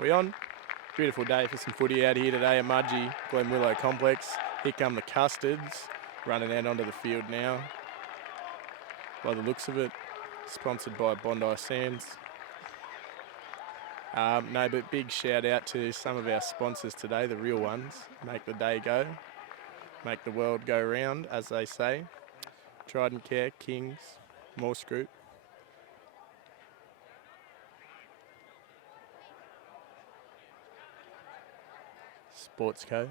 We on? Beautiful day for some footy out here today at Mudgee, Glen Willow Complex. Here come the Custards, running out onto the field now. By the looks of it, sponsored by Bondi Sands. No, but big shout out to some of our sponsors today, the real ones. Make the day go, make the world go round, as they say. Trident Care, Kings, Morse Group. Sportsco.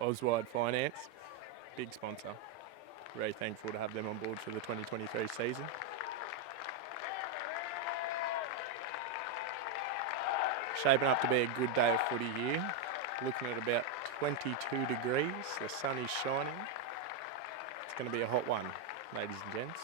Oswide Finance, big sponsor. Very thankful to have them on board for the 2023 season. Shaping up to be a good day of footy here. Looking at about 22 degrees. The sun is shining. It's going to be a hot one, ladies and gents.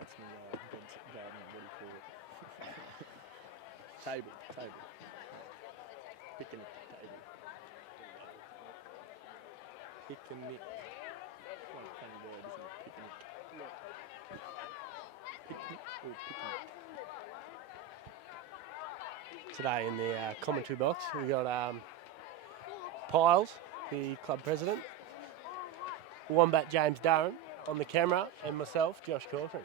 That's my garden, what do you call it? Table. Picnic table. Picnic. It's not a funny word, isn't it? Picnic. Picnic or picnic? Today in the commentary box, we got Piles, the club president, Wombat James Durran on the camera, and myself, Josh Corcoran.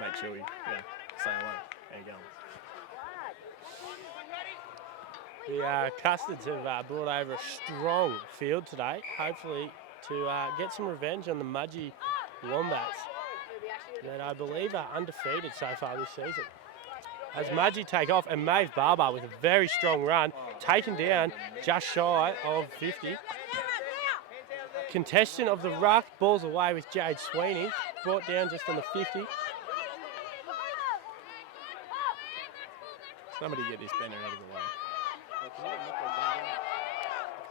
Make sure we say hello. How you going? The Custards have brought over a strong field today, hopefully to get some revenge on the Mudgee Wombats that I believe are undefeated so far this season. As Mudgee take off, and Maeve Barber with a very strong run, taken down just shy of 50. Contestant of the ruck, balls away with Jade Sweeney, brought down just on the 50. Somebody get this banner out of the way.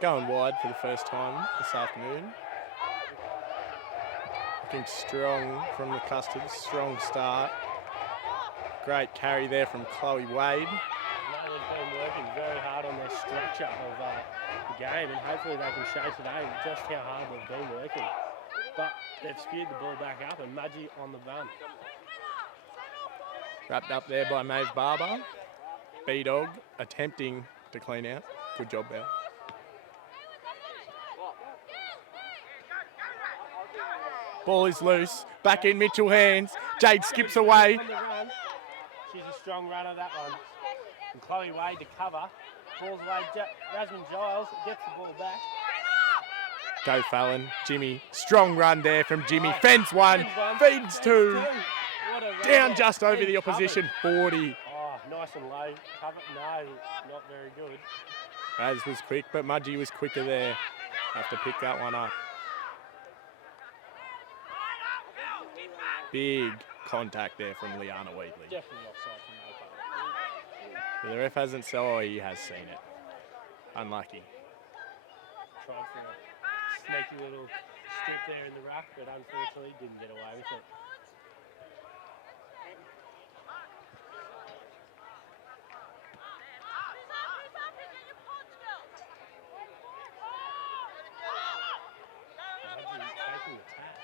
Going wide for the first time this afternoon. Looking strong from the Custards, strong start. Great carry there from Chloe Wade. They've been working very hard on their structure of the game, and hopefully they can show today just how hard they've been working. But they've speared the ball back up, and Mudgee on the run. Wrapped up there by Maeve Barber. B-Dog attempting to clean out. Good job, Belle. Ball is loose. Back in Mitchell hands. Jade skips away. She's a strong runner, that one. And Chloe Wade to cover. Ball's away. Rasmin Giles gets the ball back. Go Fallon. Jimmy. Strong run there from Jimmy. Fence one. Feeds two. Down just over the opposition. 40. Oh, nice and low. Cover. No, not very good. Raz was quick, but Mudgee was quicker there. Have to pick that one up. Big contact there from Liana Wheatley. Definitely offside from no part. The ref hasn't said, oh, he has seen it. Unlucky. Tried for a sneaky little strip there in the ruck, but unfortunately didn't get away with it. Taking the tap.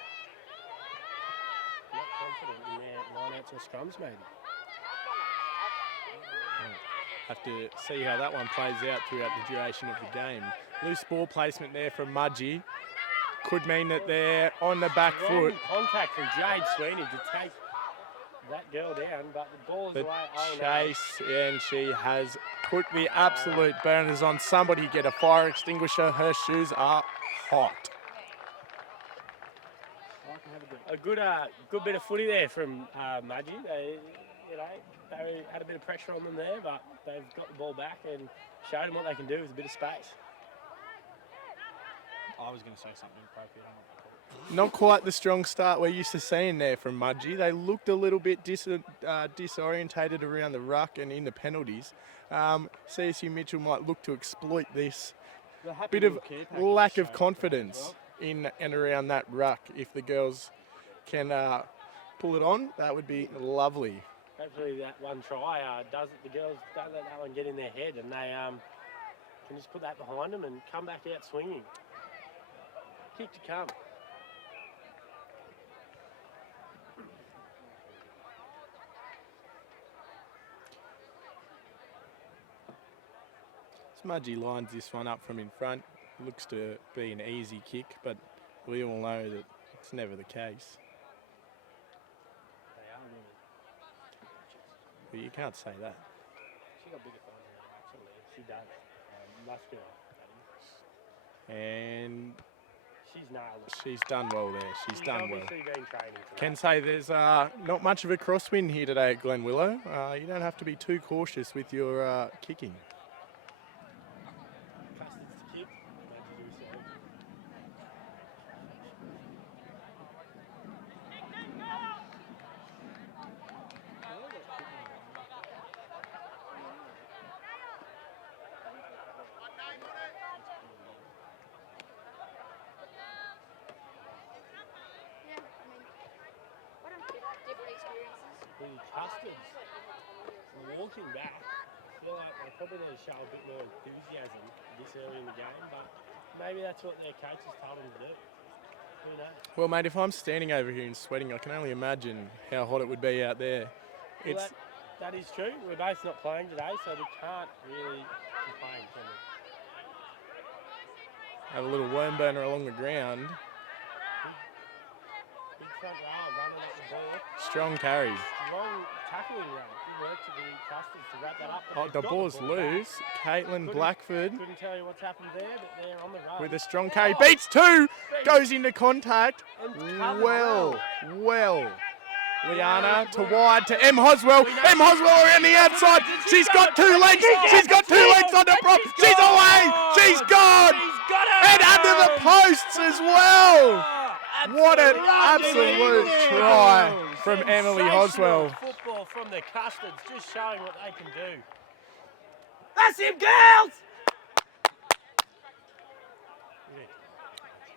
Not confident in their line-outs or scrums, maybe. Have to see how that one plays out throughout the duration of the game. Loose ball placement there from Mudgee. Could mean that they're on the back foot. Contact from Jade Sweeney to take that girl down, but the ball's The away. Oh, chase, and she has put the absolute burners on. Somebody get a fire extinguisher. Her shoes are hot. A good bit of footy there from Mudgee. They had a bit of pressure on them there, but they've got the ball back and showed them what they can do with a bit of space. I was going to say something appropriate. I'm not going to call it. Not quite the strong start we're used to seeing there from Mudgee. They looked a little bit disorientated around the ruck and in the penalties. CSU Mitchell might look to exploit this bit of lack of confidence in and around that ruck. If the girls can pull it on, that would be lovely. Hopefully that one try the girls don't let that one get in their head, and they can just put that behind them and come back out swinging. Kick to come. Mudgee lines this one up from in front. Looks to be an easy kick, but we all know that it's never the case. They are women. Well, you can't say that. She got bigger thighs than that, actually. She does. Muscular. And she's nailed it. She's done well there. She's done well. Obviously been training today. Can say there's not much of a crosswind here today at Glen Willow. You don't have to be too cautious with your kicking. Walking back, I feel like they probably need to show a bit more enthusiasm this early in the game, but maybe that's what their coaches told them to do. Who knows? Well, mate, if I'm standing over here and sweating, I can only imagine how hot it would be out there. Well, that is true. We're both not playing today, so we can't really complain, can we? Have a little worm burner along the ground. Big front row running up the ball. Strong carry. Strong tackling run. Good work to the Custards to wrap that up. Oh, the ball's loose. Caitlin Blackford. Couldn't tell you what's happened there, but they're on the run. With a strong carry. Beats two. Goes into contact. Well. Liana to wide to M. Hoswell. M. Hoswell around the outside. She's got two legs. She's got two legs on the prop. She's away. She's gone. And under the posts as well. What an absolute try from Emily Hoswell. Football from the Custards, just showing what they can do. That's him, girls!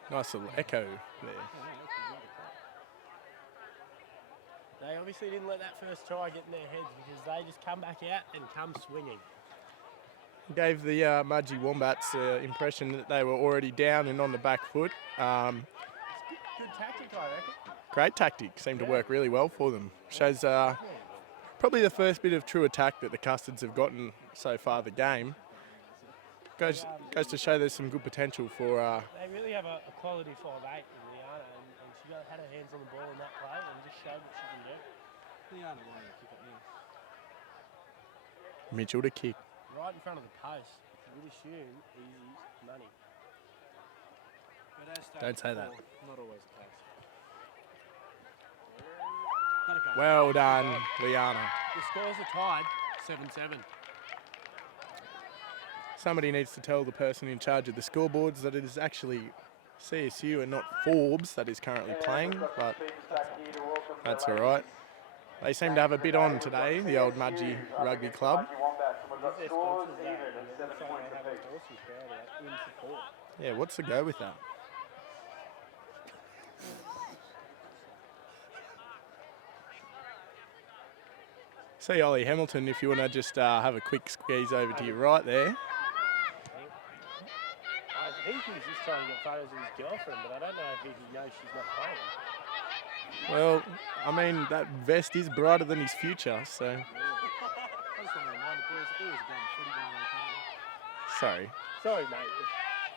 Nice little echo there. They obviously didn't let that first try get in their heads because they just come back out and come swinging. Gave the Mudgee Wombats the impression that they were already down and on the back foot. Good tactic, I reckon. Great tactic. Seemed to work really well for them. Shows probably the first bit of true attack that the Custards have gotten so far the game. Goes to show there's some good potential for... They really have a quality 5'8" in Liana, and she had her hands on the ball in that play and just showed what she can do. Liana wanted to kick it now. Mitchell to kick. Right in front of the post. You'd assume easy money. Don't say that. Not always the case. Well done, Liana. The scores are tied, 7-7. Somebody needs to tell the person in charge of the scoreboards that it is actually CSU and not Forbes that is currently playing, but that's all right. They seem to have a bit on today, the old Mudgee Rugby Club. Yeah, what's the go with that? See Ollie Hamilton if you want to just have a quick squeeze over to your right there. I think he's just trying to get photos of his girlfriend, but I don't know if he knows she's not playing. Well, I mean, that vest is brighter than his future, so... Sorry. Sorry, mate.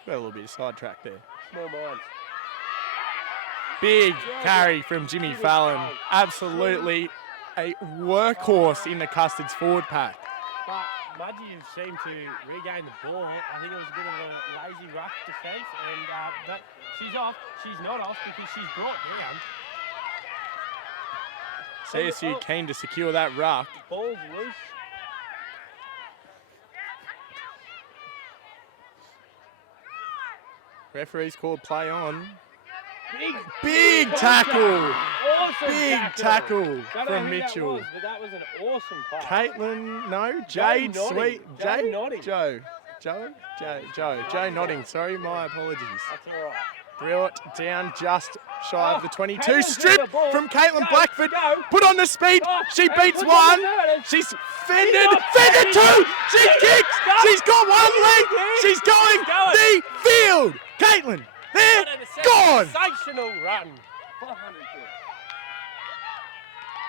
Got a little bit of sidetrack there. Small minds. Big carry from Jimmy Fallon. Absolutely a workhorse in the Custards forward pack. But Mudgee seemed to regain the ball. I think it was a bit of a lazy ruck defence, and but she's off. She's not off because she's brought down. CSU keen to secure that ruck. The ball's loose. Referee's called play on. Big tackle. Awesome Big tackle Don't know from who Mitchell. That was, but that was an awesome pass. Caitlin, no, Joe Jade, Notting. sweet. Joe Jade, Notting. Joe Notting, sorry, my apologies. That's all right. Brought down just shy of the 22. Caitlin's Strip got the ball. from Caitlin Go, Blackford. go. Put on the speed. Oh, She and beats puts on one. the third. She's fended. got Fended two. She's kicked. Go. She's got one leg. She's going going. the field. Caitlin, there, gone. Sensational run.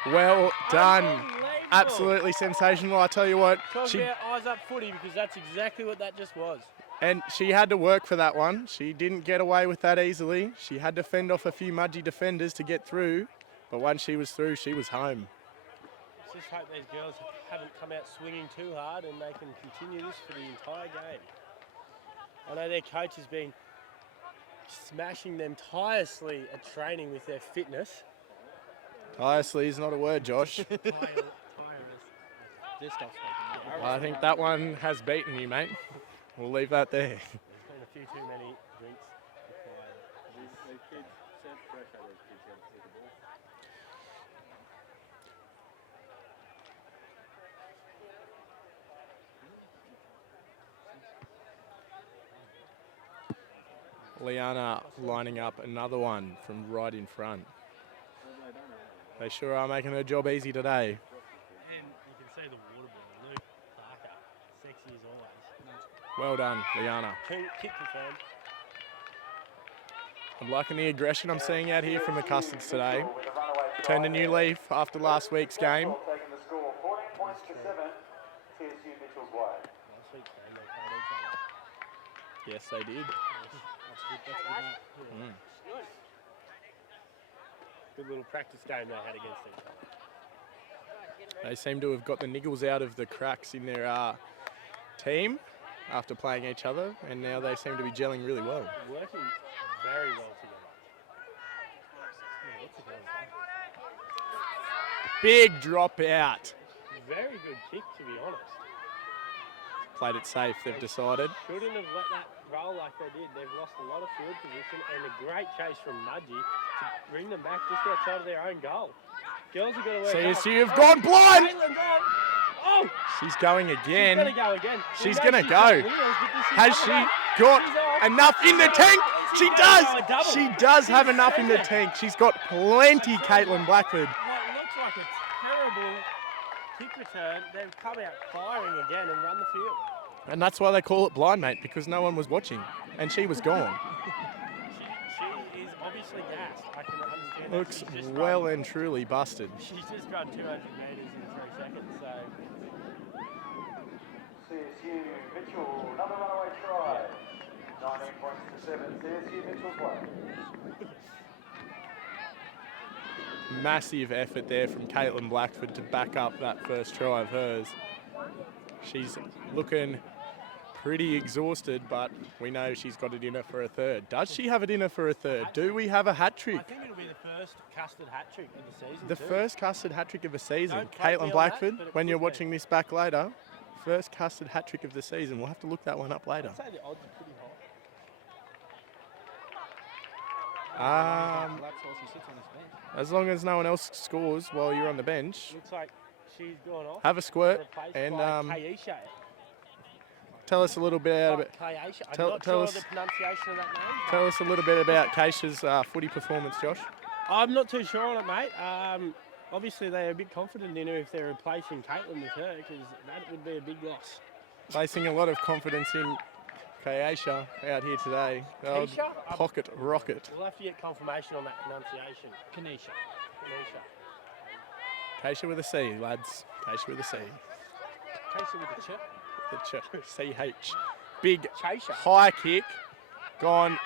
Well done. Unbelievable. Absolutely sensational. I tell you what, Talk she about eyes up footy because that's exactly what that just was. and she had to work for that one. She didn't get away with that easily. She had to fend off a few Mudgee defenders to get through, but once she was through, she was home. Let's just hope these girls haven't come out swinging too hard and they can continue this for the entire game. I know their coach has been smashing them tirelessly at training with their fitness. Tirelessly is not a word, Josh. Just stop speaking. I think that one has beaten you, mate. We'll leave that there. There's been a few too many drinks required. Liana lining up another one from right in front. They sure are making her job easy today. And you can see the water boy, Luke Parker, sexy as always. Well done, Liana. Kick confirmed. I'm liking the aggression I'm seeing out here from the Custards today. Turned a new leaf after last week's game. Taking the score 14 points to 7, TSU Mitchell's way. Last week's game they played each other. Yes, they did. That's a good night. Good little practice game they had against each other. They seem to have got the niggles out of the cracks in their team after playing each other, and now they seem to be gelling really well. Working very well together. Yeah, what's the goal? Big drop out. Very good kick, to be honest. Played it safe, they've decided. Shouldn't have let that roll like they did. They've lost a lot of field position and a great chase from Mudgee to bring them back just outside of their own goal. Girls have got to work hard. CSU have gone blind. Caitlin gone. Oh! She's going She's again. going to go again. She's We know gonna she's go. got wheels, but this is Has up she and up. got She's off. enough in the tank? She She's does. gonna go a double. She does have enough in the Second. tank. She's got plenty, Caitlin Blackford. What looks like a terrible kick return, they've come out firing again and run the field. And that's why they call it blind, mate, because no one was watching. And she was gone. She is obviously gassed. I can understand that. Looks She's just well run, and truly busted. She's just run 200 metres in 3 seconds, so CSU Mitchell, another runaway try. 19 points to 7, CSU Mitchell's way. Massive effort there from Caitlin Blackford to back up that first try of hers. She's looking pretty exhausted, but we know she's got it in her for a third. Does she have it in her for a third? Do we have a hat I trick? think it'll be the first custard hat trick of the season. The too. first custard hat trick of the season. Don't quote me Caitlin on Blackford, that, but it when you're could be. watching this back later, first custard hat trick of the season. We'll have to look that one up later. I'd say the odds are pretty high. As long as no one else scores while you're on the bench, Looks like she's gone off. have a squirt Replaced and by Kaisha. tell us a little bit about Kaisha. I'm tell- not tell sure us- the pronunciation of that name. tell us a little bit about Keisha's footy performance, Josh. I'm not too sure on it, mate. Obviously, they're a bit confident in her if they're replacing Caitlin with her, because that would be a big loss. Placing a lot of confidence in Keisha out here today. The old Keisha? pocket rocket. We'll have to get confirmation on that pronunciation. Kanisha. Keisha with a C, lads. Keisha with a C. Kaisha with the chip. The CH. Big Chaser. high kick. Gone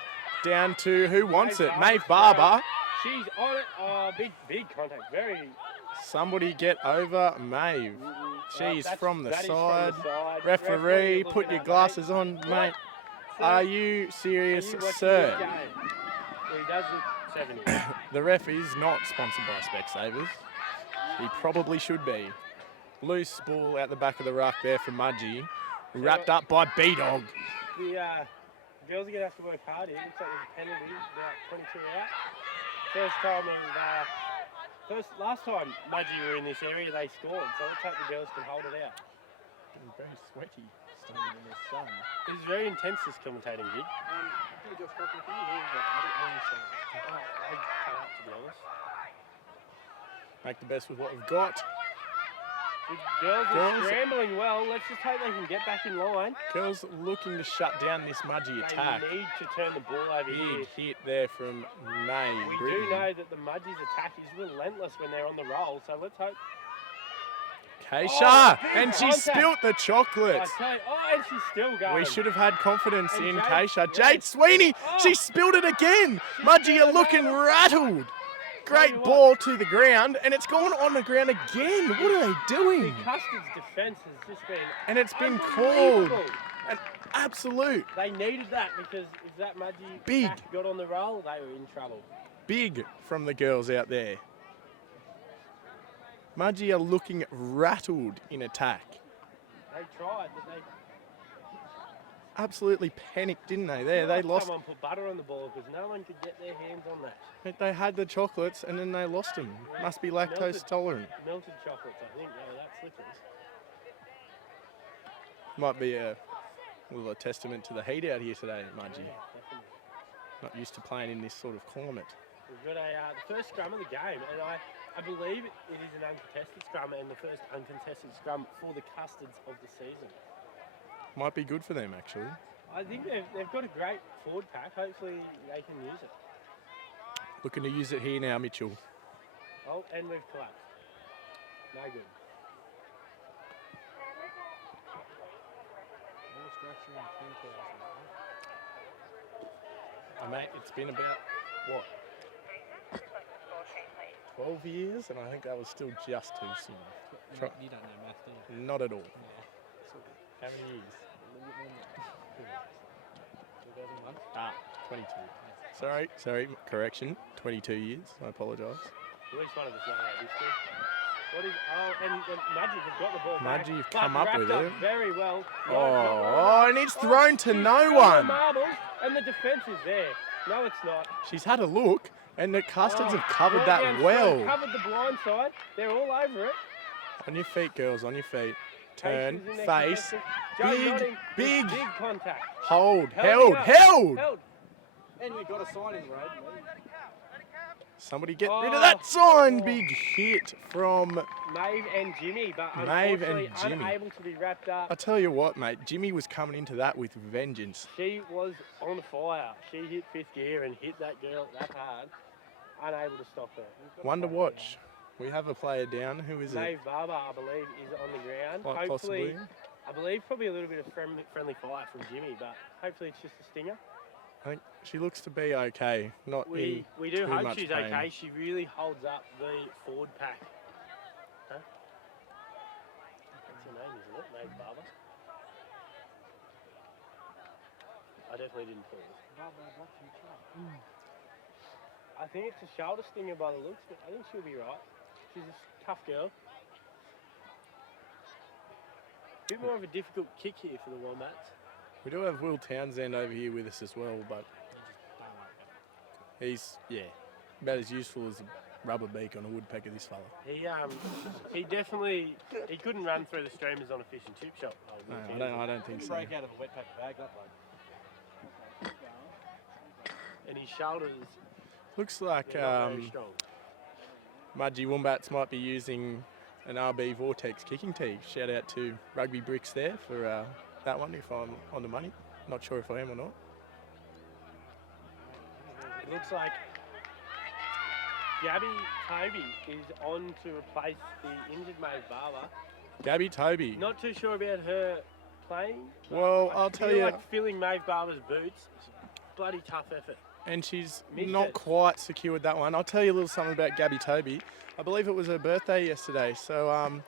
down to who wants it? Maeve Barber. Barber. She's on it. Oh, big contact. Very. Somebody get over Maeve. She's That's- from the that is side. from the side. Referee, looking put your at glasses mate. on, mate. Sir, Are you are serious, you watching sir? this game? Well, he does look 70. The ref is not sponsored by Specsavers. He probably should be. Loose ball out the back of the ruck there from Mudgee. Wrapped up by B-Dog. The girls are going to have to work hard here. Looks like there's a penalty, about 22 out. First time last time Mudgee were in this area, they scored. So let's hope the girls can hold it out. Getting very sweaty standing in the sun. It's very intense, this commentating gig. Can you just fucking thing? I cut up, to be honest. Make the best with what we've got. The girls are scrambling well. Let's just hope they can get back in line. Girls looking to shut down this Mudgee attack. They need to turn the ball over here. Big hit there from May. We do know that the Mudgee's attack is relentless when they're on the roll, so let's hope. Keisha, and she contact. spilt the chocolate. And she's still going. We should have had confidence And in Jade- Keisha. Jade- Jade Sweeney, Oh. she spilled it again. Mudgee are looking rattled. Great you what. ball to the ground, and it's gone on the ground again. What are they doing? The Custard's defence has just been And it's been called unbelievable. an absolute They needed that because if that Mudgee Big. attack got on the roll, they were in trouble. big from the girls out there. Mudgee are looking rattled in attack. They tried, but they Absolutely panicked, didn't they? There, they lost. Someone put butter on the ball because no one could get their hands on that. They had the chocolates and then they lost them. Must be lactose Melted. tolerant. Melted chocolates, I think. Yeah, that's Slickers. Might be a testament to the heat out here today at Mudgee. Yeah, definitely. Not used to playing in this sort of climate. We've got the first scrum of the game, and I believe it is an uncontested scrum and the first uncontested scrum for the Custards of the season. Might be good for them, actually. I think they've got a great forward pack. Hopefully they can use it. Looking to use it here now, Mitchell. Oh, and we've collapsed. No good. Mate, it's been about, what, 12 years? And I think that was still just too soon. You don't know math, do you? Not at all. Yeah. How many years? 2001? 22. Sorry, correction. 22 years. I apologise. At least one of us know that history. What is? Oh, and Mudgee have got the ball back. Mudgee have but come up with wrapped it. very well. Oh, and it's thrown to she's no thrown the one. marbles, and the defence is there. No, it's not. She's had a look, and the Custards have covered Right that down well. front, covered the blind side. They're all over it. On your feet, girls, on your feet. Turn, Patience in their face, contested. Joe big, Notting big. with big contact. hold, Held held. Held. And we got a sign in the road. Somebody get rid of that sign. Big hit from... Maeve and Jimmy, but Maeve and unfortunately Jimmy. unable to be wrapped up. I tell you what, mate, Jimmy was coming into that with vengeance. She was on fire. She hit fifth gear and hit that girl that hard. Unable to stop her. One to watch. We have a player down. Who is it? Maeve Barber, I believe, is on the ground. Quite Hopefully, possibly. I believe probably a little bit of friendly fire from Jimmy, but hopefully it's just a stinger. I think she looks to be okay. Not We in do too hope much she's pain. okay. She really holds up the forward pack. Huh? That's her name, isn't it? Maeve Barber. I definitely didn't put it. I think it's a shoulder stinger by the looks, but I think she'll be right. She's a tough girl. Bit more of a difficult kick here for the Wombats. We do have Will Townsend over here with us as well, but he's, about as useful as a rubber beak on a woodpecker, this fella. He definitely, he couldn't run through the streamers on a fish and chip shop. No, I don't think so. Break out of a wet paper bag, that bloke. And his shoulders, Looks like they're not very strong. Mudgee Wombats might be using an RB Vortex kicking tee. Shout out to Rugby Bricks there for that one, if I'm on the money. Not sure if I am or not. It looks like Gabby Toby is on to replace the injured Maeve Barber. Gabby Toby. Not too sure about her playing. Well, I I'll tell feel you, like filling Maeve Barber's boots is a bloody tough effort. and she's Missed not it. quite secured that one. I'll tell you a little something about Gabby Toby. I believe it was her birthday yesterday, so Mudgee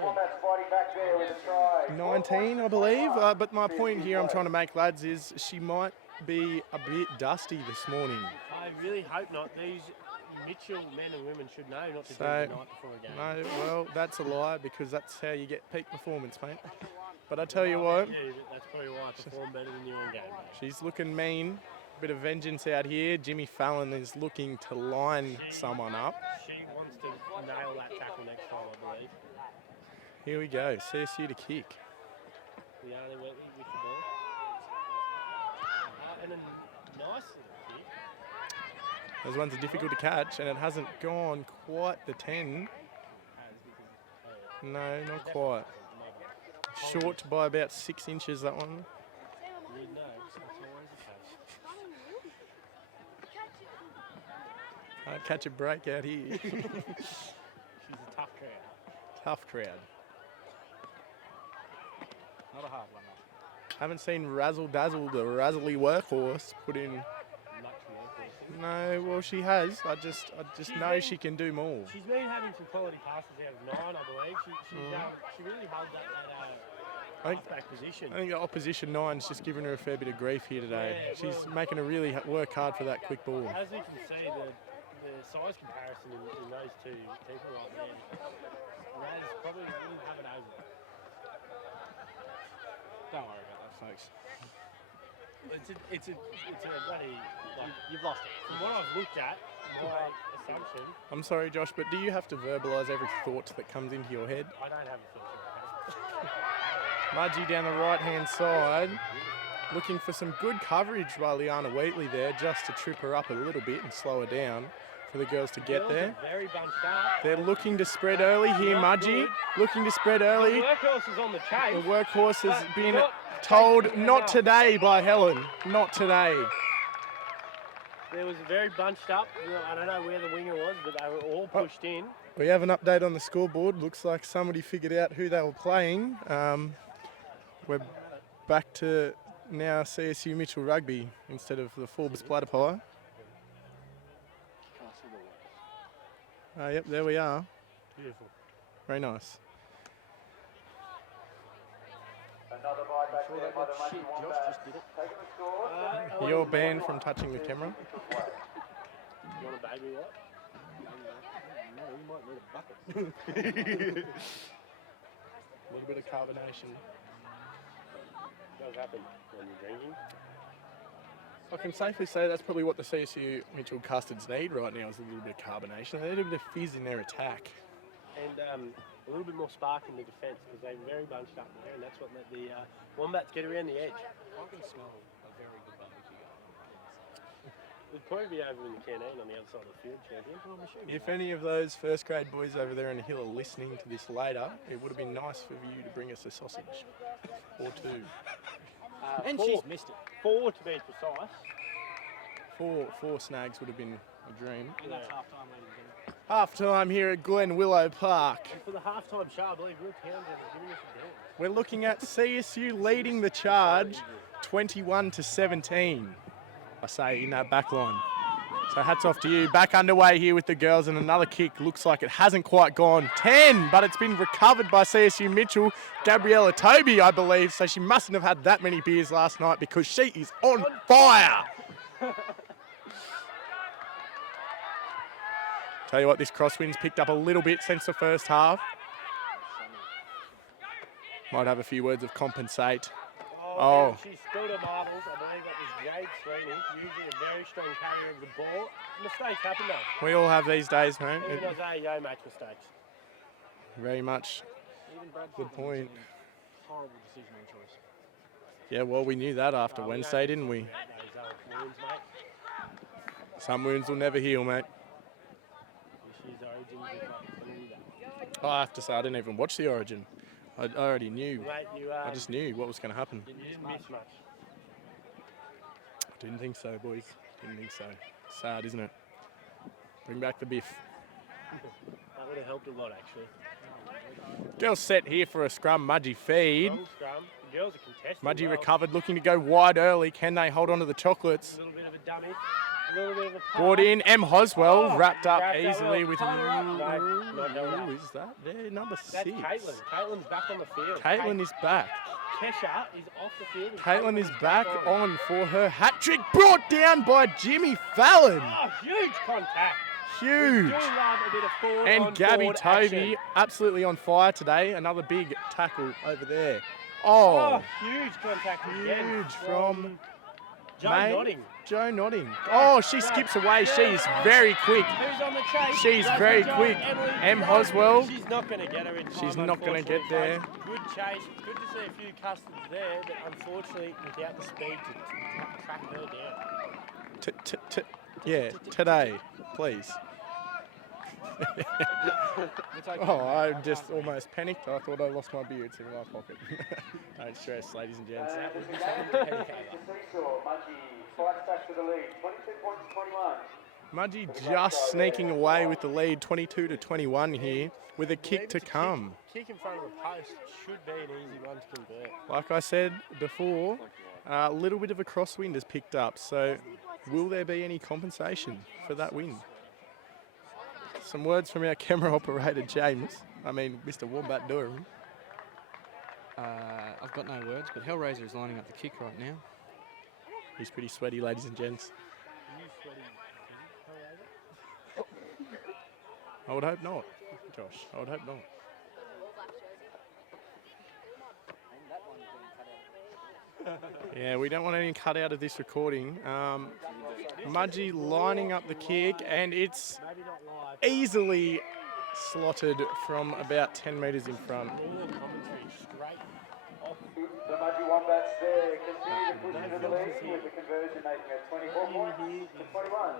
Wombats fighting back there with a try. 19, I believe. But my point here I'm trying to make, lads, is she might be a bit dusty this morning. I really hope not. These Mitchell men and women should know not to So, drink the night before a game. No, well, that's a lie because that's how you get peak performance, mate. But I tell you what, Yeah, but that's probably why I perform better than you on game day. she's looking mean. Bit of vengeance out here. Jimmy Fallon is looking to line someone up. She wants to nail that tackle next time, I believe. Here we go. CSU to kick. We are there with the ball. And a nice little kick. Those ones are difficult to catch, and it hasn't gone quite the 10. No, not quite. Short by about 6 inches, that one. You know, that's always the case. Can't catch a break out here. She's a tough crowd. Tough crowd. Not a hard one, though. Haven't seen Razzle Dazzle, the Razzly workhorse, put in. Much more, please. No, well, she has. I just know she can do more. She's been having some quality passes out of 9, I believe. She really held that I think, halfback position. I think the opposition nine's just giving her a fair bit of grief here today. Yeah, She's well- making her really work hard for that quick ball. As you can see, the size comparison in those two people right there, Raz probably didn't have it over. Don't worry about that, folks. It's a bloody, like, You've lost it. from what I've looked at, my assumption, I'm sorry, Josh, but do you have to verbalise every thought that comes into your head? I don't have a filter. Mudgee down the right-hand side, looking for some good coverage by Liana Wheatley there, just to trip her up a little bit and slow her down for the girls to get Girls there. are very bunched up. They're looking to spread early here, Not Mudgee. good. Looking to spread The early. workhorse is on the The chase. workhorse has but been not told chasing not enough. today by Helen. Not today. There was very bunched up. I don't know where the winger was, but they were all pushed in. We have an update on the scoreboard. Looks like somebody figured out who they were playing. We're back to now CSU Mitchell Rugby instead of the Forbes Platypie. Yep, there we are. Beautiful. Very nice. Another bye back there by the Mudgee Josh Wombats. just did it. Taking the score. You're banned from touching the camera. You want a baby what? No, you might need a bucket. A little bit of carbonation. What does happen when you're drinking? I can safely say that's probably what the CSU Mitchell Custards need right now is a little bit of carbonation. They need a bit of fizz in their attack. And a little bit more spark in the defence because they're very bunched up there, and that's what let the Wombats get around the edge. I can smell a very good barbecue. It'd probably be over in the canteen on the other side of the field, champion. I'm assuming. If any of those first grade boys over there in the hill are listening to this later, it would have been nice for you to bring us a sausage or two. And four, she's missed it. 4 to be precise. Four snags would have been a dream. And that's half time, ladies and gentlemen. Half time here at Glen Willow Park. And for the halftime show, I believe Will Townsend is giving us a dance. We're looking at CSU leading the charge 21-17. I say in that back line. So hats off to you. Back underway here with the girls, and another kick. Looks like it hasn't quite gone 10, but it's been recovered by CSU Mitchell. Gabriella Toby, I believe. So she mustn't have had that many beers last night because she is on fire. Tell you what, this crosswind's picked up a little bit since the first half. Might have a few words of compensate. Oh. And she spilled her marbles. I believe that was Jade Sweeney, usually a very strong carrier of the ball. Mistakes happen though. We all have these days, mate. Even Isaiah makes mistakes. Very much. Even Bradford Good point. Horrible decision and choice. Yeah, well, we knew that after We Wednesday, don't didn't we? talk about those old wounds, mate. Some wounds will never heal, mate. This year's Origins is like clean that. I have to say, I didn't even watch the Origin. I already knew. Mate, you I just knew what was going to happen. you didn't miss much. Didn't think so, boys. Didn't think so. Sad, isn't it? Bring back the biff. That would have helped a lot, actually. Girls set here for a scrum. Mudgee feed. Strong scrum. The girls are contested. Mudgee well. recovered, looking to go wide early. Can they hold on to the chocolates? A little bit of a dummy. A little bit of a Brought in M. Hoswell, Oh, wrapped up wrapped up easily well. with. Tie her up. No, not done Who that. is that? There, number That's 6. Caitlin. Caitlin's back on the field. Caitlin is back. Kesha is off the field. and Caitlin is Caitlin's back on for her hat trick, brought down by Jimmy Fallon. Oh, huge contact. Huge. Do love a bit of forward And on Gabby forward Tovey, action. absolutely on fire today. Another big tackle over there. Oh, Oh, huge contact again. huge from Joe May. Nodding. Joe Nodding. Oh, she skips away. She's very quick. Who's on the chase? She's That's very the job. quick. Emily, Em no, Hoswell. She's not going to get her in time. She's not gonna get unfortunately, there. folks. Good chase. It's good to see a few custards there, but unfortunately without the speed to track her down. Yeah, today, please. Oh, I just almost panicked. I thought I lost my beard. It's in my pocket. Don't stress, ladies and gents. That would be something to panic over. Seesaw, Mudgee fights back to the lead. 22 points to 21. Mudgee just sneaking away with the lead, 22 to 21 here, with a kick to come. Kick in front of the post should be an easy one to convert. Like I said before, a little bit of a crosswind has picked up, so will there be any compensation for that win? Some words from our camera operator, Mr. Wombat Durham. I've got no words, but Hellraiser is lining up the kick right now. He's pretty sweaty, ladies and gents. Are you sweaty? I would hope not, Josh. I would hope not. Yeah, we don't want any cut out of this recording. Mudgee lining up the kick, and it's Maybe not live. easily slotted from about 10 metres in front. Northern commentary straight off. The Mudgee Wombats there continue to push into the lead with the conversion making it 24 points to 21.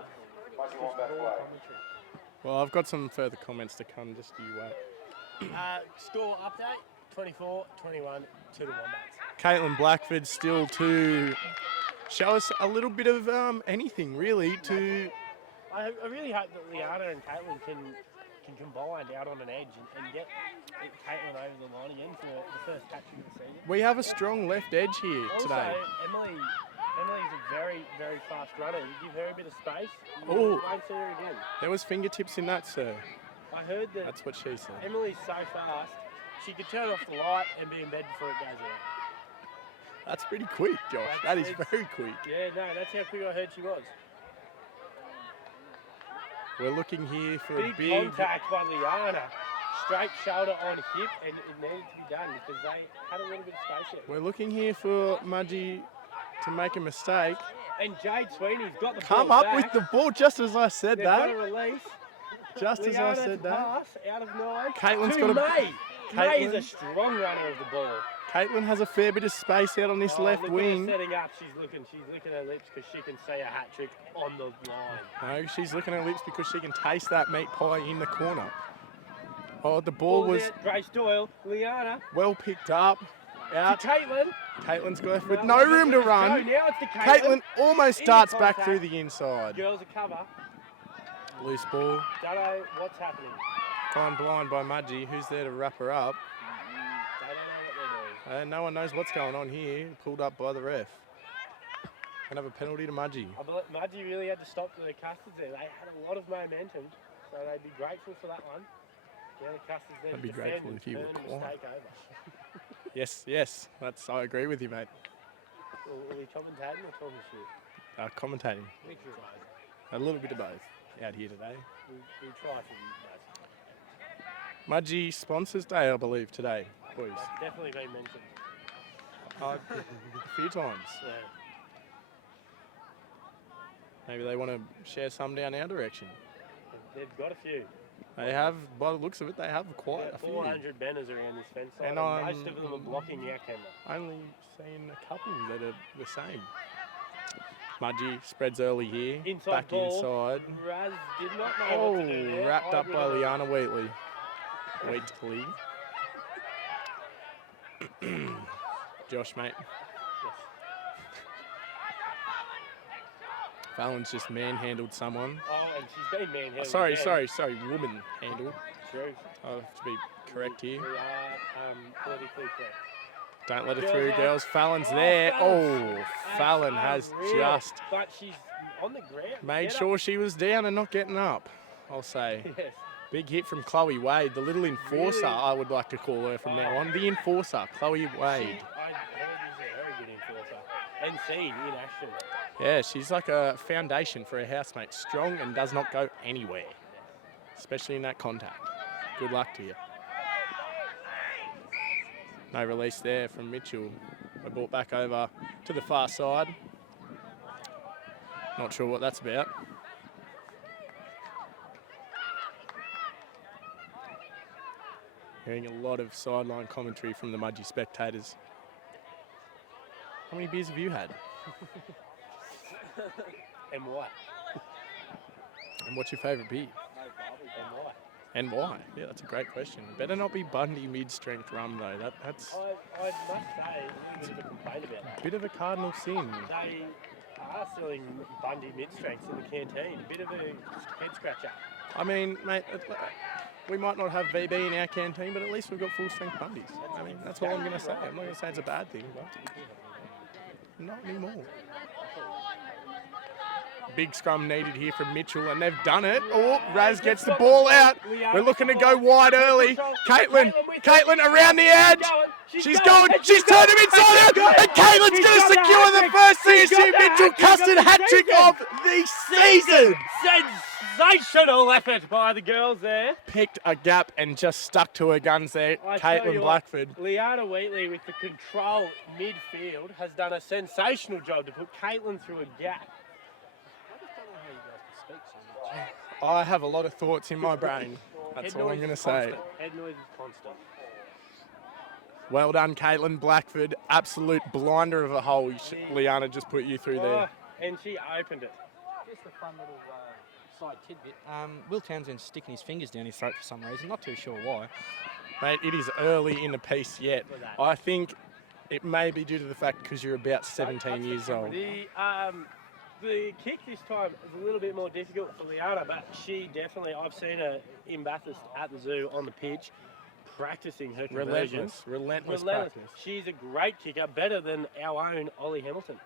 Mudgee Wombats way. Commentary. Well, I've got some further comments to come, just you wait. Score update, 24-21 to the Wombats. Caitlin Blackford still to show us a little bit of anything, really, to... I really hope that Liana and Caitlin can combine out on an edge and get Caitlin over the line again for the first catch of the season. We have a strong left edge here Also, today. Emily's a very, very fast runner. You give her a bit of space, you Oh. won't see her again. There was fingertips in that, sir. I heard that That's what she said. Emily's so fast, she could turn off the light and be in bed before it goes out. That's pretty quick, Josh. That is very quick. Yeah, no, that's how quick I heard she was. We're looking here for a Big big... contact by Liana. Straight shoulder on hip, and it needed to be done because they had a little bit of space there. We're looking here for Mudgee to make a mistake. And Jade Sweeney's got the Come ball up back. with the ball just as I said They've got that. a release. Just as I Liana said to that. pass out of 9. Caitlin's to got a- May. May is a Caitlin- strong runner of the ball. Caitlin has a fair bit of space out on this left look wing. At her setting up. She's licking her lips because she can see a hat trick on the line. No, she's licking her lips because she can taste that meat pie in the corner. Oh, the ball was out. Grace Doyle, Liana, well picked up. Out. to Caitlin. Caitlin's got with no room to Go, run. now it's to Caitlin. Caitlin almost In starts the back contact. through the inside. Girls are cover. Loose ball. Don't know what's happening. Gone blind by Mudgee. Who's there to wrap her up? They don't know what they're doing. No one knows what's going on here. Pulled up by the ref. Gonna have a penalty to Mudgee. I believe Mudgee really had to stop the custards there. They had a lot of momentum, so they'd be grateful for that one. Yeah, the custards there I'd to be defend grateful and if you turn were a quiet. mistake over. Yes. I agree with you, mate. Are we commentating or talking shit? Commentating. Which is A little bit of both out here today. we try for both. Mudgee Sponsors Day, I believe, today, boys. That's definitely been mentioned. A few times. Yeah. Maybe they want to share some down our direction. They've got a few. They have, by the looks of it, they have quite a few. 400 banners around this fence line, And and most of them are blocking our camera. Only seen a couple that are the same. Mudgee spreads early here. Inside back ball. inside. Raz did not know what to do there. Wrapped up by Hybrid of- Liana Wheatley. Wheatley. Josh, mate. Yes. Fallon's just manhandled someone. Oh, and she's been manhandled. Sorry, again. woman handled. True. I have to be correct here. We are politically correct. Don't let her Girls through, up. girls. Fallon's Oh, there. Fallon's Oh, Fallon has unreal. just But she's on the ground. made Get up. sure she was down and not getting up, I'll say. Yes. Big hit from Chloe Wade, the little enforcer, Really? I would like to call her from now on. The enforcer, Chloe Wade. I heard she's a very good enforcer. And seen in action. Yeah, she's like a foundation for her housemate. Strong and does not go anywhere, especially in that contact. Good luck to you. No release there from Mitchell. I brought back over to the far side. Not sure what that's about. Hearing a lot of sideline commentary from the Mudgee spectators. How many beers have you had? And why? And what's your favourite beer? And why? And why? Yeah, that's a great question. Better not be Bundy mid-strength rum though. That's I must say, a little bit of a complaint about that. a bit of a cardinal sin. They are selling Bundy mid-strengths in the canteen. A bit of a head scratcher. I mean, mate, we might not have VB in our canteen, but at least we've got full-strength Bundies. I mean, that's all I'm going to say. I'm not going to say it's a bad thing, but not anymore. Big scrum needed here from Mitchell, and they've done it. Oh, Raz gets the ball out. We're looking to go wide early. Caitlin around the edge. She's going. She's turned him inside out, and Caitlin's going to secure the first CSU Mitchell Custard hat trick of the season. Sensational effort by the girls there. Picked a gap and just stuck to her guns there. Caitlin Blackford. Liana Wheatley with the control midfield has done a sensational job to put Caitlin through a gap. I have a lot of thoughts in my brain. That's all I'm going to say. Head noise is constant. Well done, Caitlin Blackford. Absolute blinder of a hole. Liana just put you through there. And she opened it. Just a fun little side tidbit. Will Townsend's sticking his fingers down his throat for some reason. Not too sure why. Mate, it is early in the piece yet. I think it may be due to the fact because you're about 17 years old. The kick this time is a little bit more difficult for Liana, but she definitely, I've seen her in Bathurst at the zoo on the pitch, practicing her conversions. Relentless practice. She's a great kicker, better than our own Ollie Hamilton.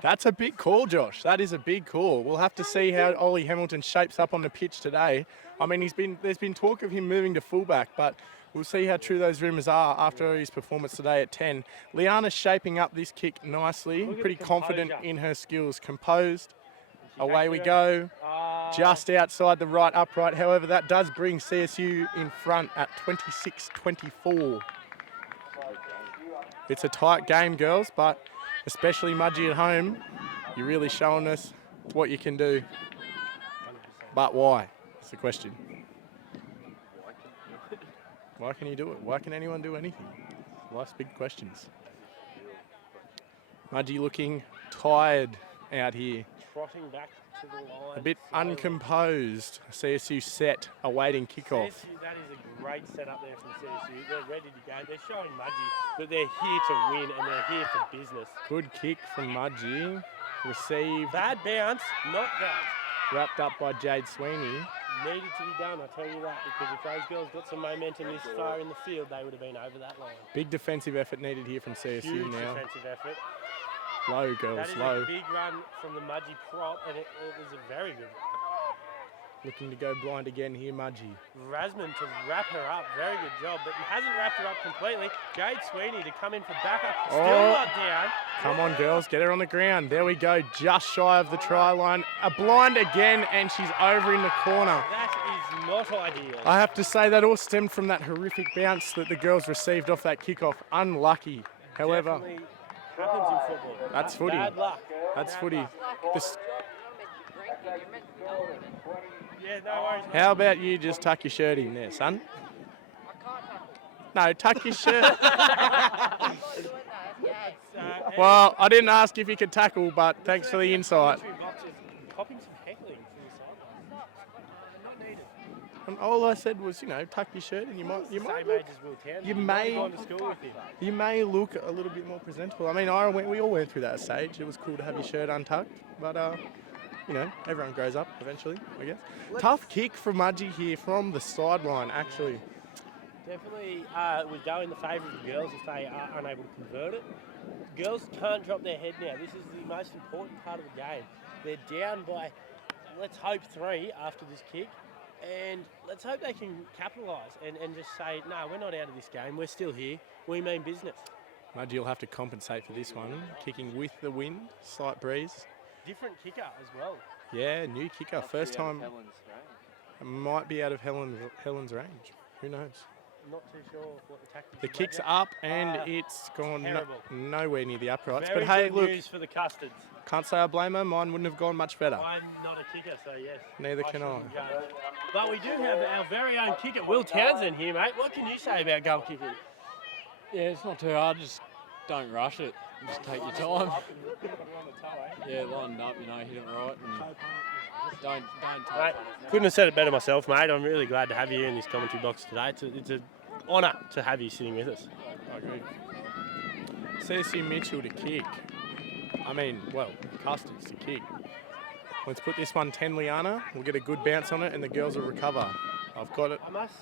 That's a big call, Josh. That is a big call. We'll have to see how Ollie Hamilton shapes up on the pitch today. I mean, there's been talk of him moving to fullback, but we'll see how true those rumours are after his performance today at 10. Liana's shaping up this kick nicely, pretty confident in her skills. Composed. Away we go. Just outside the right upright. However, that does bring CSU in front at 26-24. It's a tight game, girls, but especially Mudgee at home, you're really showing us what you can do. But why? That's the question. Why can you do it? Why can anyone do anything? Life's big questions. Mudgee looking tired out here. Trotting back to the line. A bit uncomposed. CSU set, awaiting kickoff. CSU, that is a great setup there from CSU. They're ready to go. They're showing Mudgee that they're here to win and they're here for business. Good kick from Mudgee. Received. Bad bounce, not that. Wrapped up by Jade Sweeney. Needed to be done, I'll tell you that, because if those girls got some momentum this far in the field, they would have been over that line. Big defensive effort needed here from CSU. Huge now. defensive effort. Low, girls, that is low. a big run from the Mudgee prop, and it was a very good one. Looking to go blind again here, Mudgee. Rasman to wrap her up, very good job, but he hasn't wrapped her up completely. Jade Sweeney to come in for backup, still not down. Come on, girls, get her on the ground. There we go, just shy of the try line. A blind again, and she's over in the corner. That is not ideal. I have to say that all stemmed from that horrific bounce that the girls received off that kickoff. Unlucky. However, definitely happens in football. That's footy. Bad luck. That's Bad footy. luck. This, Yeah, no worries. how about you just tuck your shirt in there, son? No, tuck your shirt. Well, I didn't ask if you could tackle, but thanks for the insight. Copping some heckling from the sideline. Not needed. And all I said was, tuck your shirt, and you might Same look, age as Will Townsend. you He's may- gone to school with him. you may look a little bit more presentable. I mean, we all went through that stage. It was cool to have your shirt untucked, but everyone grows up eventually, I guess. Tough kick from Mudgee here from the sideline, actually. Definitely would go in the favour of the girls if they are unable to convert it. Girls can't drop their head now. This is the most important part of the game. They're down by, let's hope, 3 after this kick. And let's hope they can capitalise and just say, no, we're not out of this game. We're still here. We mean business. Mudgee will have to compensate for this one. Kicking with the wind, slight breeze. Different kicker as well. Yeah, new kicker. First time. Might be out of Helen's range. Who knows? Not too sure what the tactics The of kick's Mudgee. up and it's gone terrible. nowhere near the uprights. Very but hey, good look, news for the Custards. can't say I blame her. Mine wouldn't have gone much better. I'm not a kicker, so yes. Neither can I. shouldn't judge. But we do have our very own kicker, Will Townsend, here, mate. What can you say about goal kicking? Yeah, it's not too hard. Just don't rush it. Just take your time. Yeah, line it up, you know, hit it right, and don't Mate, couldn't have said it better myself, mate. I'm really glad to have you in this commentary box today. It's an honour to have you sitting with us. I agree. CSU Mitchell to kick. I mean, well, Custards to kick. Let's put this one 10 Liana. We'll get a good bounce on it and the girls will recover. I've got it. I must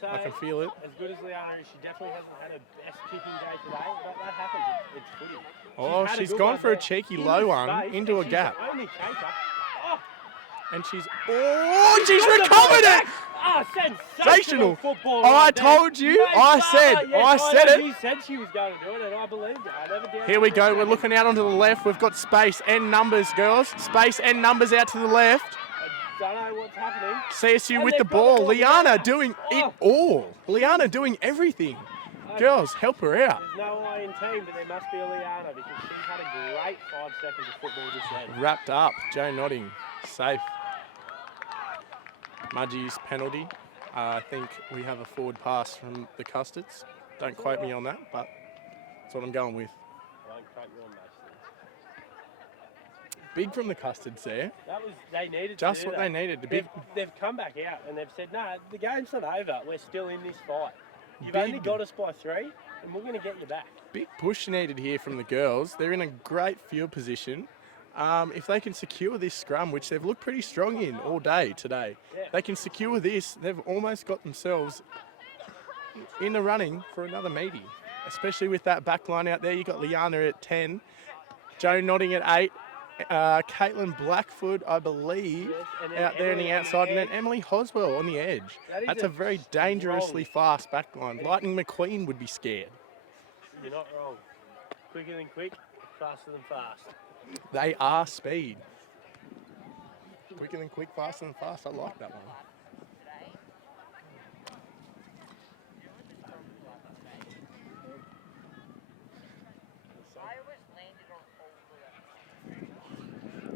say, I can feel it. as good as Liana is, she definitely hasn't had her best kicking day today, but that happens. It's footy. Oh, had a she's good gone one for a there. cheeky In low the one space, into a and gap. she's the only chaser. Oh, And she's recovered it! oh, sensational football. I right there. told you. Mate, I said know it. You said she was going to do it, and I believed it. I never doubted Here we it. go. We're looking out onto the left. We've got space and numbers, girls. Space and numbers out to the left. I don't know what's happening. CSU And with they've the got ball. the ball. Liana doing it all. Liana doing everything. Girls, help her out. There's no I in team, but there must be a Liana because she's had a great 5 seconds of football just then. Wrapped up. Joe Nodding. Safe. Mudgee's penalty. I think we have a forward pass from the Custards. Don't quote me on that, but that's what I'm going with. Don't quote me on those things. Big from the Custards there. That was, they needed Just to do what that. they needed. They've come back out and they've said, no, the game's not over. We're still in this fight. You've Big. only got us by 3, and we're going to get you back. Big push needed here from the girls. They're in a great field position. If they can secure this scrum, which they've looked pretty strong in all day today, Yeah. they can secure this, they've almost got themselves in the running for another meaty. Especially with that back line out there. You've got Liana at 10, Joe Nodding at 8, Caitlin Blackfoot, I believe, Yes, and then out there on Emily the on the outside, and then edge. Emily Hoswell on the edge. That is That's a a very dangerously fast back line. It is. Lightning McQueen would be scared. You're not wrong. Quicker than quick, faster than fast. They are speed. Quicker than quick, faster than fast. I like that one.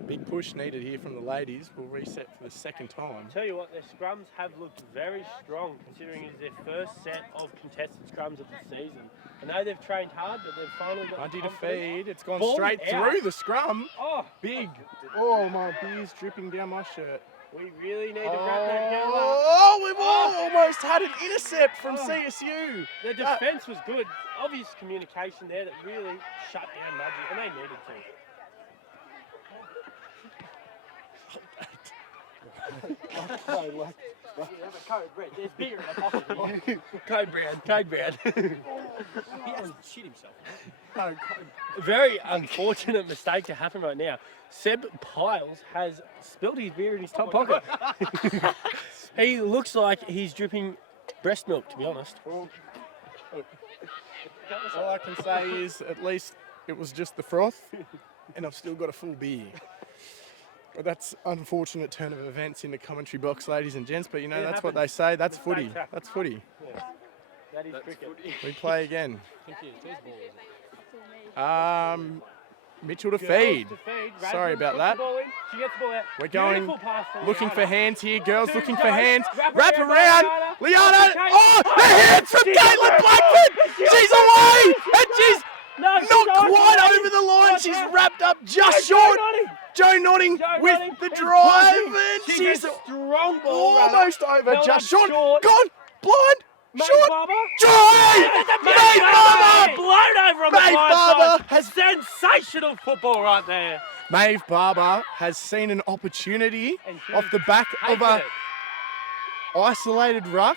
Big push needed here from the ladies. We'll reset for the second time. Tell you what, their scrums have looked very strong considering it's their first set of contested scrums of the season. I know they've trained hard, but they've finally got Mudgee the to confidence. feed. It's gone Ball straight out. through the scrum. Oh, Big. Oh, my beer's dripping down my shirt. we really need to wrap that girl up. Oh, we've almost had an intercept from CSU. The defence was good. Obvious communication there that really shut down Mudgee, and they needed to. There's beer in the pocket. Code Brown. He hasn't shit himself. Very unfortunate mistake to happen right now. Seb Piles has spilled his beer in his top pocket. He looks like he's dripping breast milk, to be honest. All I can say is at least it was just the froth and I've still got a full beer. But that's unfortunate turn of events in the commentary box, ladies and gents. But you know, It that's what they happens. say. That's Mistakes footy. happen. That's footy. That is cricket. We play again. Thank you. Whose ball is it? Mitchell to Girls feed. to feed. Sorry Rasmus about puts that. the ball in. She gets the ball out. We're going, Beautiful pass from looking for Liana. hands here. Girls Two looking goes. for hands. Wrap Wrap around around. Liana. Liana. Oh, the hands from She's Caitlin away. Blackford. She's away. And she's No, she's not on quite target. over the line. On She's target. wrapped up just Joe short. Nodding. Joe Nodding Joe with Nodding the is drive. pushing. And She's she's a strong ball runner. almost over. Held Just up short. Gone. Blind. Maeve Short. Barber. Joy. Maeve Barber. Blown over on the Maeve blind Barber side. has- Sensational football right there. Maeve Barber has seen an opportunity And she off the back of taken a it. isolated ruck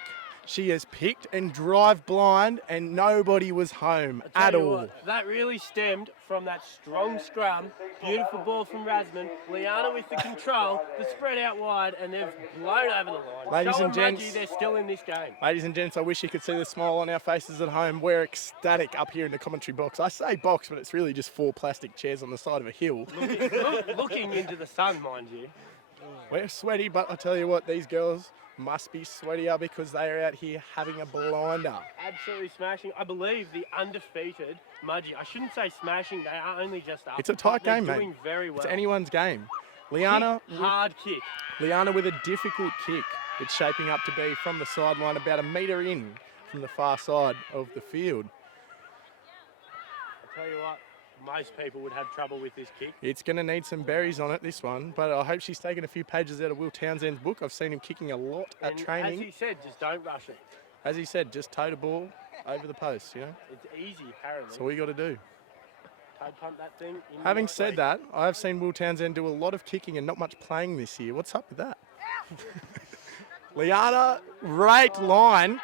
She has picked and drive blind, and nobody was home I at tell you all. what, that really stemmed from that strong scrum. Beautiful ball from Rasman. Liana with the control, the spread out wide, and they've blown over the line. Ladies Showing and gents. Mudgee they're still in this game. Ladies and gents, I wish you could see the smile on our faces at home. We're ecstatic up here in the commentary box. I say box, but it's really just 4 plastic chairs on the side of a hill. Looking into the sun, mind you. We're sweaty, but I tell you what, these girls must be sweatier because they are out here having a blinder. Absolutely smashing. I believe the undefeated Mudgee. I shouldn't say smashing. They are only just up. It's a tight They're game, mate. doing very well. It's anyone's game. Liana, Hard kick. Liana with a difficult kick. It's shaping up to be from the sideline about a metre in from the far side of the field. I tell you what, most people would have trouble with this kick. It's going to need some berries on it, this one, but I hope she's taken a few pages out of Will Townsend's book. I've seen him kicking a lot at And training. as he said, just don't rush it. As he said, just toe the ball over the post, you know. It's easy, apparently. That's all you got to do. Toe punt that thing. In Having the said way. that, I have seen Will Townsend do a lot of kicking and not much playing this year. What's up with that? Liana, great line.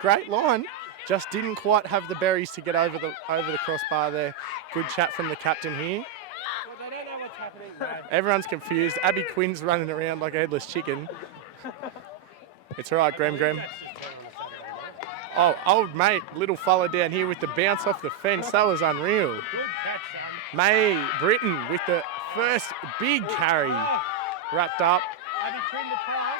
Just didn't quite have the berries to get over the crossbar there. Good chat from the captain here. Well, they don't know what's happening, Brad. Everyone's confused. Abby Quinn's running around like a headless chicken. It's all right, Graham. That's just done on a Saturday night. Oh, old mate, little fella down here with the bounce off the fence. That was unreal. Good catch, son. May Britton with the first big carry. Wrapped up. Abby Quinn the pass.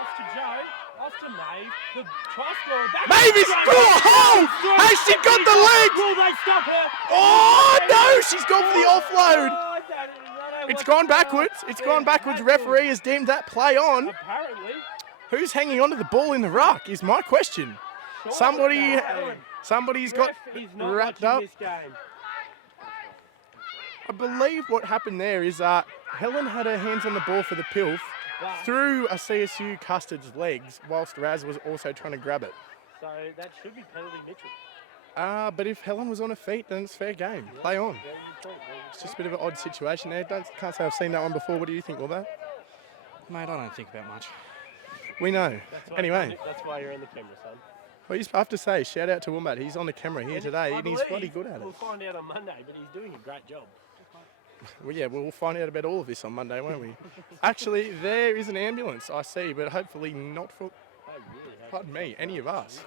Off to Joe. Off to Maeve. The try scorer. Maeve is through a hole! Has she got the legs? Will they stop her? Oh, no! She's gone for the offload. Oh, I don't know It's what's gone going on. backwards. It's Yeah, gone backwards. exactly. Referee has deemed that play on. Apparently. Who's hanging onto the ball in the ruck is my question. Surely Somebody's got Ref is not wrapped watching up. this game. I believe what happened there is Helen had her hands on the ball for the pilf, But- through a CSU custard's legs, whilst Raz was also trying to grab it. So that should be penalty Mitchell. But if Helen was on her feet, then it's fair game. Play on. Very good point, very good It's just a bit of an odd situation there. Can't say I've seen that one before. What do you think, Wilbur? Mate, I don't think about much. We know. That's why Anyway, that's why you're in the camera, son. well, I have to say, shout out to Wombat. He's on the camera here And today, I and he's believe bloody good at We'll it. find out on Monday, but he's doing a great job. Well, yeah, we'll find out about all of this on Monday, won't we? Actually, there is an ambulance, I see, but hopefully not for, I really hope pardon me, any of us.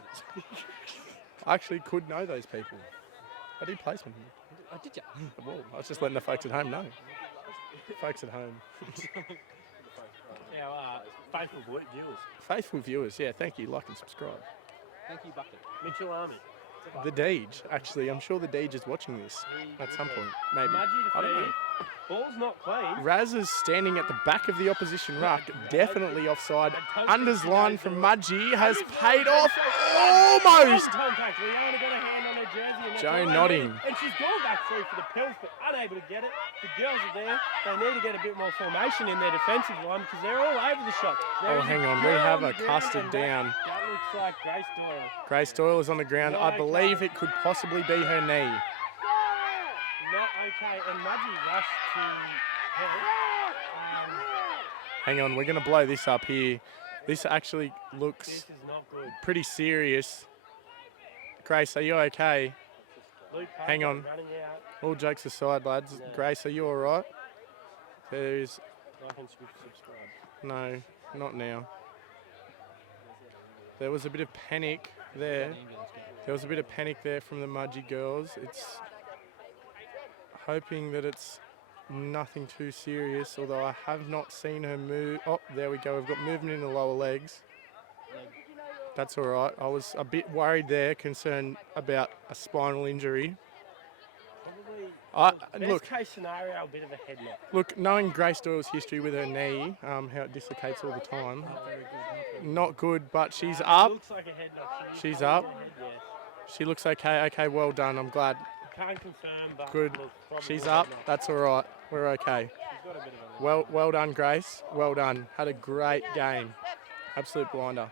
I actually could know those people. I did place them. Oh, did you? Well, I was just letting the folks at home know. Folks at home. Our faithful viewers. Faithful viewers, yeah, thank you. Like and subscribe. Thank you, Bucket. Mitchell Army. The Deej, actually, I'm sure the Deej is watching this at some point, maybe. Mudgee to I don't know. feed. Ball's not clean. Raz is standing at the back of the opposition ruck, definitely offside. Unders line from Mudgee has paid off almost. Contact. Rihanna got a hand on her jersey. And that's Joe all they nodding. need. And she's gone back through for the pills, but unable to get it. The girls are there. They need to get a bit more formation in their defensive line because they're all over the shot. There Oh, is a hang on, we girl have on a the ground, custard and down. That looks like Grace Doyle. Grace Doyle is on the ground. I Not believe okay. it could possibly be her knee. Not okay. And Mudgee rushed to help. Hang on, we're going to blow this up here. This actually looks This is not good. pretty serious. Grace, are you okay? Luke Hang on. running out. All jokes aside, lads. No. Grace, are you all right? There's Like and subscribe. no, not now. There was a bit of panic there. There was a bit of panic there from the Mudgee girls. It's hoping that it's nothing too serious, although I have not seen her move. Oh, there we go. We've got movement in the lower legs. That's all right. I was a bit worried there, concerned about a spinal injury. Probably Look, best case scenario, a bit of a head knock. look, knowing Grace Doyle's history with her knee, how it dislocates all the time, not good, but she's It up. looks like a head knock. She's coming up. to the head, yes. She looks okay. Okay, well done. I'm glad. Can't confirm, but Good. look, probably She's a head up. knock. That's all right. We're okay. She's got a bit of a Well done, Grace. Well done. Had a great game. Absolute blinder.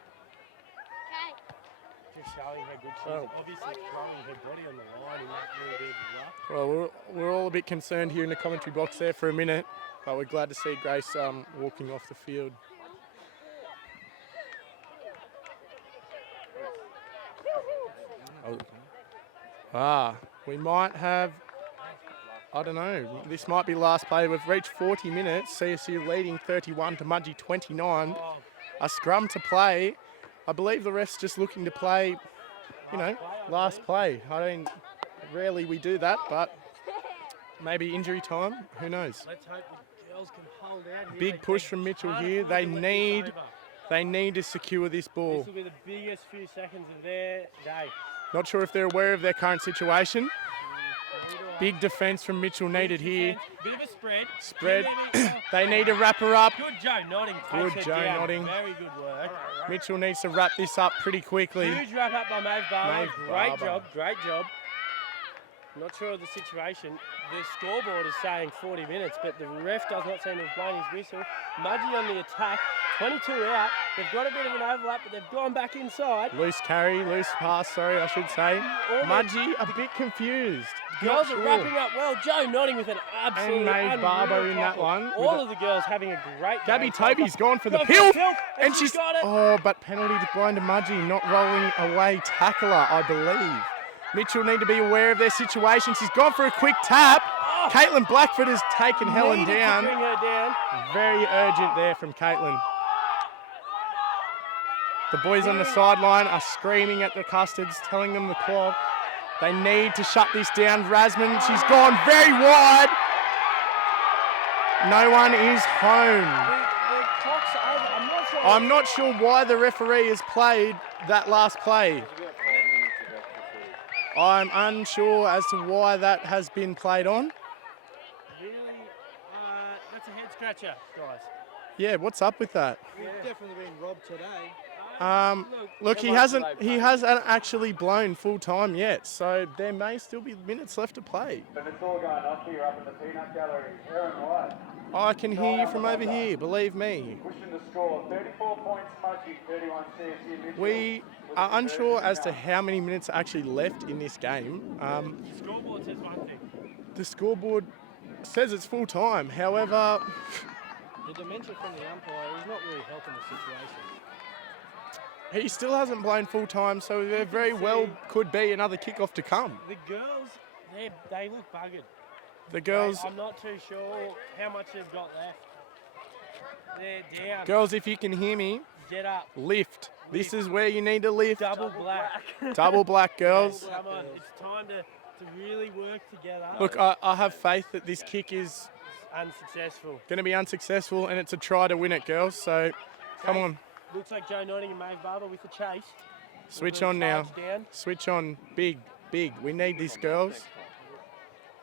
just showing how good she is. Oh. Obviously throwing her body on the line in that little bit of rough. Well, we're all a bit concerned here in the commentary box there for a minute, but we're glad to see Grace walking off the field. We might have, I don't know, this might be last play. We've reached 40 minutes. CSU leading 31 to Mudgee 29. A scrum to play. I believe the ref's just looking to play, last play. Rarely we do that, but maybe injury time. Who knows? Let's hope the girls can hold out here. Big push from Mitchell here. They need to secure this ball. This will be the biggest few seconds of their day. Not sure if they're aware of their current situation. Big defence from Mitchell needed here. Bit of a spread. Spread. They need to wrap her up. Good Joe Nodding. Good Joe Nodding. Very good work. Mitchell needs to wrap this up pretty quickly. Huge wrap up by Maeve Barber. Maeve Barber. Great job. Not sure of the situation. The scoreboard is saying 40 minutes, but the ref does not seem to have blown his whistle. Mudgee on the attack. 22 out. They've got a bit of an overlap, but they've gone back inside. Loose pass, I should say. Mudgee a bit confused. Girls are wrapping up well. Joe Nodding with an absolute And Maeve Barber in that one. All of the girls having a great Gabby game. Toby's gone for the Gone pill. and she's got it. Oh, but penalty declined to Mudgee, not rolling away tackler, I believe. Mitchell need to be aware of their situation. She's gone for a quick tap. Oh. Caitlin Blackford has taken Helen Needed to down. bring her down. Very urgent there from Caitlin. The boys on the sideline are screaming at the Custards, telling them the clock. They need to shut this down. Rasman, she's gone very wide. No one is home. The clock's over. I'm not sure why the referee has played that last play. I'm unsure as to why that has been played on. Really, that's a head scratcher, guys. Yeah, what's up with that? We've definitely been robbed today. Look, he hasn't actually blown full time yet, so there may still be minutes left to play. And it's all going off here up in the peanut gallery. Aaron White. I can hear you from over here, believe me. Pushing the score. 34 points Mudgee, 31 CSU Mitchell. We are unsure as to how many minutes are actually left in this game. The scoreboard says one thing. The scoreboard says it's full time, however, The dementia from the umpire is not really helping the situation. he still hasn't blown full time, so there very well could be another kickoff to come. The girls, they look buggered. The girls, I'm not too sure how much they've got left. They're down. girls, if you can hear me, Get up. lift. This is where you need to lift. Double black. Double black, girls. Come on, it's time to really work together. Look, I have faith that this kick is Unsuccessful. going to be unsuccessful, and it's a try to win it, girls. So, come on, Looks like Joe Nodding and Maeve Barber with the chase. switch Little on now. charge down. Switch on, big. We need this, girls.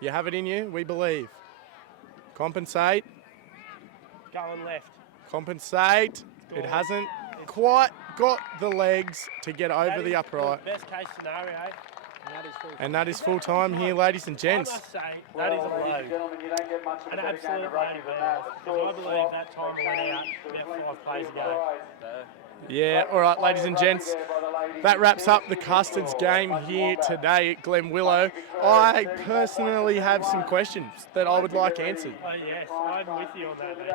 You have it in you, we believe. Compensate. Going left. Compensate. It hasn't quite got the legs to get over That the is upright. Best case scenario. And that is full time here, ladies and I gents. must say, that is a Ladies and low. gentlemen, you don't get much of a An better game absolute of low rugby than that. The because I score's believe swapped, that time they went came out to about 5 the plays fleet ago. Yeah, all right, ladies and gents. That wraps up the Custards game here today at Glen Willow. I personally have some questions that I would like answered. Oh yes, I'm with you on that, mate.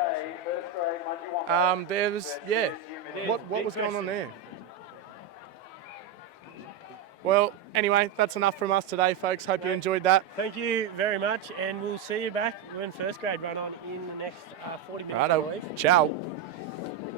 What was going on there? Well, anyway, that's enough from us today, folks. Hope you enjoyed that. Thank you very much, and we'll see you back when first grade run on in the next 40 minutes, I Righto, believe. ciao.